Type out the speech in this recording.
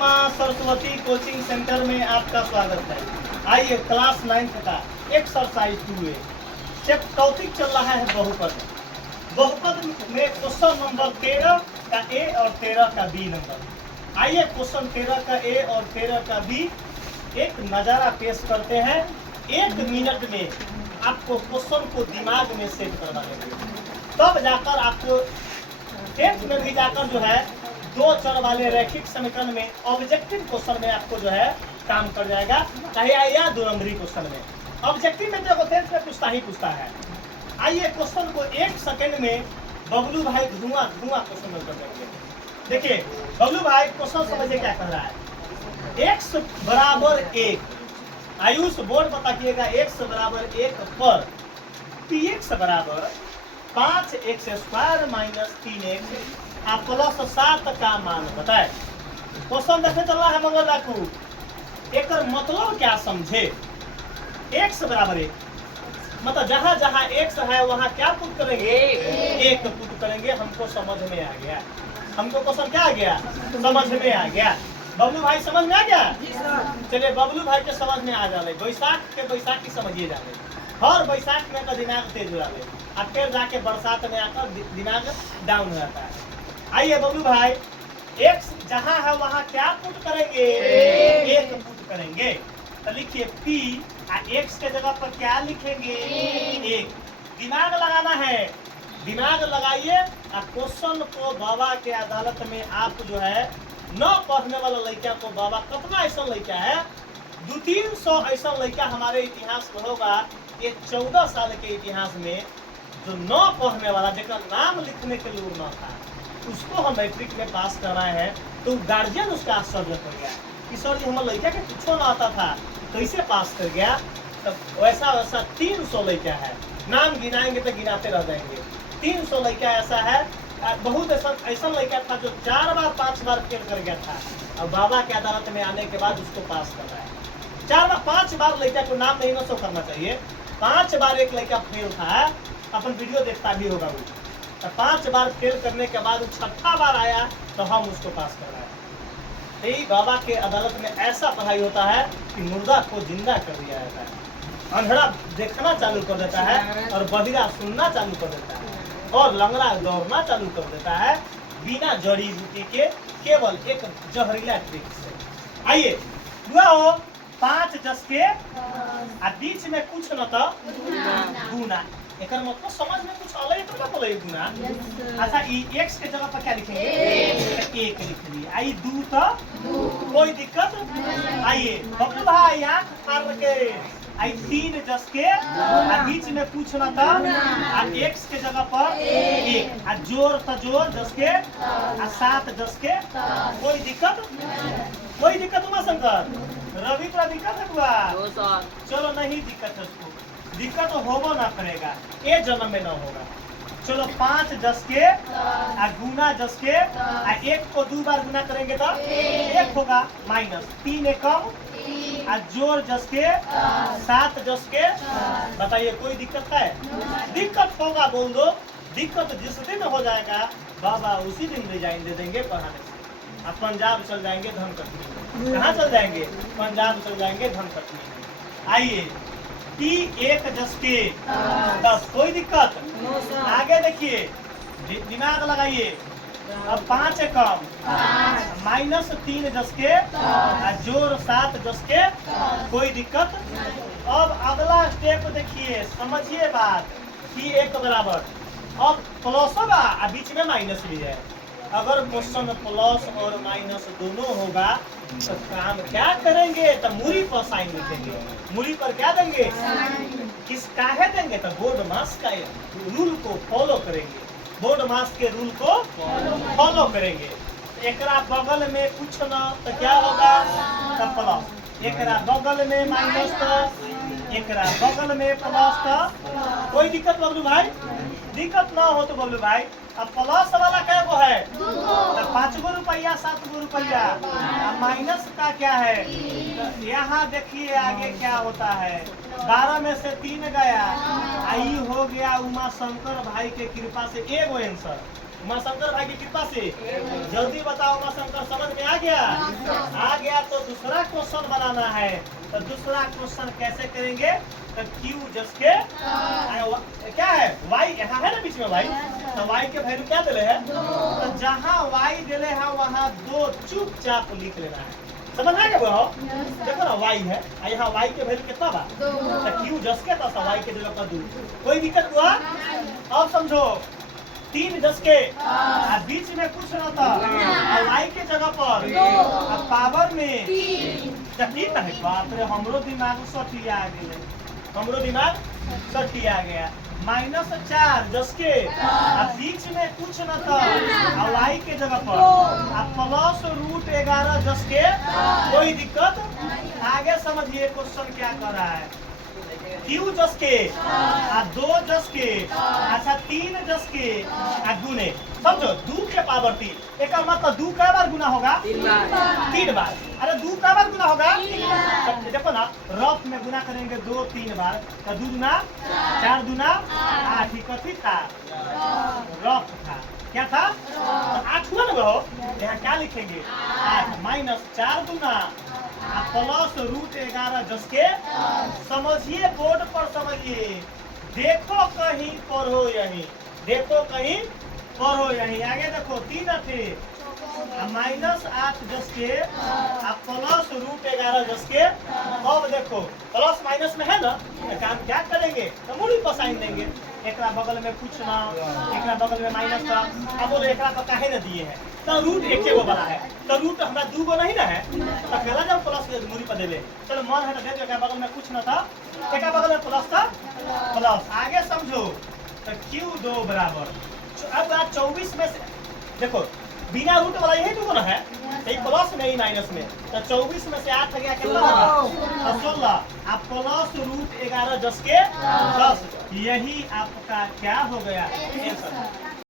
माँ Saraswati coaching centre में आपका स्वागत है। आइए क्लास 9th का एक्सरसाइज 2A टॉपिक चल रहा है बहुपद। बहुपद में क्वेश्चन नंबर 13 का ए और 13 का बी नंबर। आइए क्वेश्चन 13 का ए और 13 का बी एक नज़ारा पेश करते हैं। 1 मिनट में आपको क्वेश्चन को दिमाग में सेट करना है, तब जाकर आपको 10th में भी जाकर जो है 2 चर वाले रैखिक समीकरण में ऑब्जेक्टिव क्वेश्चन में आपको जो है काम कर जाएगा, चाहे या 2 नंबरी क्वेश्चन में। ऑब्जेक्टिव में जो 10th में पूछता ही पूछता है। आइए क्वेश्चन को 1 सेकंड में बबलू भाई धुआं क्वेश्चन कर देंगे। देखिए बबलू भाई क्वेश्चन समझिए क्या कर रहा है। x बराबर 1, आयुष बोर्ड बताइएगा। x बराबर 1 पर px बराबर 5x स्क्वायर माइनस 3x आप प्लस 7 का मान बताए। क्वेश्चन देखने चल रहा है मंगल डाकू। एक मतलब क्या समझे। x बराबर 1 मतलब जहां जहां x है वहां क्या पुट करेंगे, 1 पुट करेंगे। हमको समझ में आ गया, हमको क्वेश्चन क्या आ गया, समझ में आ गया। बबलू भाई समझ में आ गया। चलिए बबलू भाई के समझ में आ जाए। बैसाख की समझिए जाए। हर बैसाख में का दिमाग तेज हो जाए और फिर जाके बरसात में आकर दिमाग डाउन हो जाता है। आइए बबलू भाई x जहां है वहां क्या पुट करेंगे, 1 पुट करेंगे। तो लिखिए p x के जगह पर क्या लिखेंगे, 1। दिमाग लगाना है, दिमाग लगाइए। और क्वेश्चन को बाबा के अदालत में आप जो है न पढ़ने वाला लड़का को बाबा कितना ऐसा लड़का है, 200-300 ऐसा लड़का हमारे इतिहास में होगा। ये 14 साल के इतिहास में जो न पढ़ने वाला जिसका नाम लिखने के लिए न था, उसको हम मैट्रिक में पास कर रहे हैं। तो गार्जियन उसका आश्चर्य कर गया कि सर जी हमारे लड़का के कुछ ना आता था कैसे पास कर गया। तो वैसा 300 लड़का है, नाम गिनाएंगे तो गिनाते रह जाएंगे। 300 लड़का ऐसा है। बहुत ऐसा लड़का था जो 4 बार 5 बार फेल कर गया था और बाबा के अदालत में आने के बाद उसको पास कर रहा है। 4 बार 5 बार लड़का को नाम नहीं ना शो करना चाहिए। 5 बार एक लड़का फेल था, अपन वीडियो देखता भी होगा वो। तो 5 बार फेल करने के बाद 6ठा बार आया तो हम उसको पास कर रहे हैं। यही बाबा के अदालत में ऐसा पढ़ाई होता है कि मुर्दा को जिंदा कर दिया जाता है। अंधड़ा देखना चालू कर देता है और बहिरा सुनना चालू कर देता है और लंगड़ा दौड़ना चालू कर देता है बिना जड़ी बूटी के, केवल एक जहरीला ट्रिक से। आइए हुआ हो 5 10 के आ बीच में कुछ न तो गुना। एक मतलब समझ में कुछ अलग तो ना बोले गुना। अच्छा x के जगह पर क्या लिखेंगे, 1 लिख लिए। आई 2 तो कोई दिक्कत। आइए बबलू भाई यहाँ मार के आई 3 10 के आ बीच में कुछ न था आ x के जगह पर 1 आ जोड़ तो जोड़ 10 के आ 7 10 के। कोई दिक्कत हुआ शंकर रवि का दिक्कत है हुआ। चलो नहीं दिक्कत है, उसको दिक्कत होगा ना करेगा, ये जन्म में ना होगा। चलो 5 10 के आ गुना 10 के आ 1 को 2 बार गुना करेंगे तो 1 होगा माइनस 3 एकम आ जोड़ 10 के 7 10 के। बताइए कोई दिक्कत है, दिक्कत होगा बोल दो। दिक्कत जिस दिन हो जाएगा बाबा उसी दिन रिजाइन दे देंगे पढ़ाने से। आप पंजाब चल जाएंगे धनकटनी। कहाँ चल जाएंगे, पंजाब चल जाएंगे धनकटनी। आइए P1 10 के 10 कोई दिक्कत। आगे देखिए दिमाग लगाइए। अब 5 एकम माइनस 3 10 के जोड़ 7 10 के। कोई दिक्कत। अब अगला स्टेप देखिए, समझिए बात। P1 बराबर अब प्लस होगा और बीच में माइनस भी है। अगर क्वेश्चन प्लस और माइनस दोनों होगा तो काम क्या करेंगे, तो मूरी पर साइन लिखेंगे। मूरी पर क्या देंगे, किस काहे देंगे, तो बोर्ड मास का रूल को फॉलो करेंगे। बोर्ड मास के रूल को फॉलो करेंगे। एकरा बगल में कुछ ना तो क्या होगा, तो प्लस। एकरा बगल में माइनस तो एकरा बगल में प्लस। तो कोई दिक्कत बबलू भाई, दिक्कत ना हो तो बबलू भाई। अब प्लस वाला क्या को है, तो 5 गो रुपया 7 गो रुपया। माइनस का क्या है, तो यहाँ देखिए आगे क्या होता है। 12 में से 3 गया, आई हो गया उमा शंकर भाई के कृपा से एगो आंसर। उमाशंकर भाई की कृपा से जल्दी बताओ उमाशंकर, समझ में आ गया? आ गया तो दूसरा क्वेश्चन बनाना है। तो दूसरा क्वेश्चन कैसे करेंगे? तो क्यू जस के क्या है वाई यहाँ है ना बीच में वाई, तो वाई के वैल्यू क्या दिले है? तो जहाँ वाई दिले है वहाँ 2 चुपचाप लिख लेना है। समझ आ गया? देखो ना वाई है, यहाँ वाई के वैल्यू कितना बा? तो क्यू जस के तो वाई के दिले 2। कोई दिक्कत हुआ? अब समझो 3 जस के बीच में कुछ न था, वाई के जगह पर पावर में 3 है। बाप रे, हमरो दिमाग सठिया आ गया, हमरो दिमाग सठिया आ गया। -4 जस के बीच में कुछ न था, वाई के जगह पर +√11 जस के। कोई दिक्कत? आगे समझिए क्वेश्चन क्या कर रहा है। क्यू जस के 2 जस के, अच्छा 3 जस के गुने, समझो 2 के पावर 3। एक मतलब 2 कै बार गुना होगा? 3 बार। अरे 2 कै बार गुना होगा? देखो ना, रफ में गुना करेंगे 2 3 बार, तो 2 दूना 4 दूना 8। कथी था? रफ था। क्या था? तो 8 हुआ ना हो। यहाँ क्या लिखेंगे? 8 -4 दूना +√11 जस के। समझिए, बोर्ड पर समझिए। देखो कहीं पढ़ो यहीं, देखो कहीं पढ़ो यहीं। आगे देखो 3 थे, -8 जस के +√11 जस के। अब देखो प्लस माइनस में है ना, तो काम क्या करेंगे? तो मूली पर साइन देंगे। एक बगल में कुछ ना, एक बगल में माइनस का। अब बोलो एक पर काहे न दिए है? तो रूट 1 गो बना है, तो रूट हमारा 2 गो नहीं ना है, तो कहला जब प्लस मूली पर देवे। चलो मन है तो दे दो, एक बगल में कुछ न था, एक बगल में प्लस था, प्लस। आगे समझो, तो Q2 बराबर। अब 24 में से देखो बिना रूट वाला यही 2 ना है, एक प्लस में ही माइनस में, तो 24 में से 8 गया कितना होगा? 16। आप +√11 जस के 10। यही आपका क्या हो गया?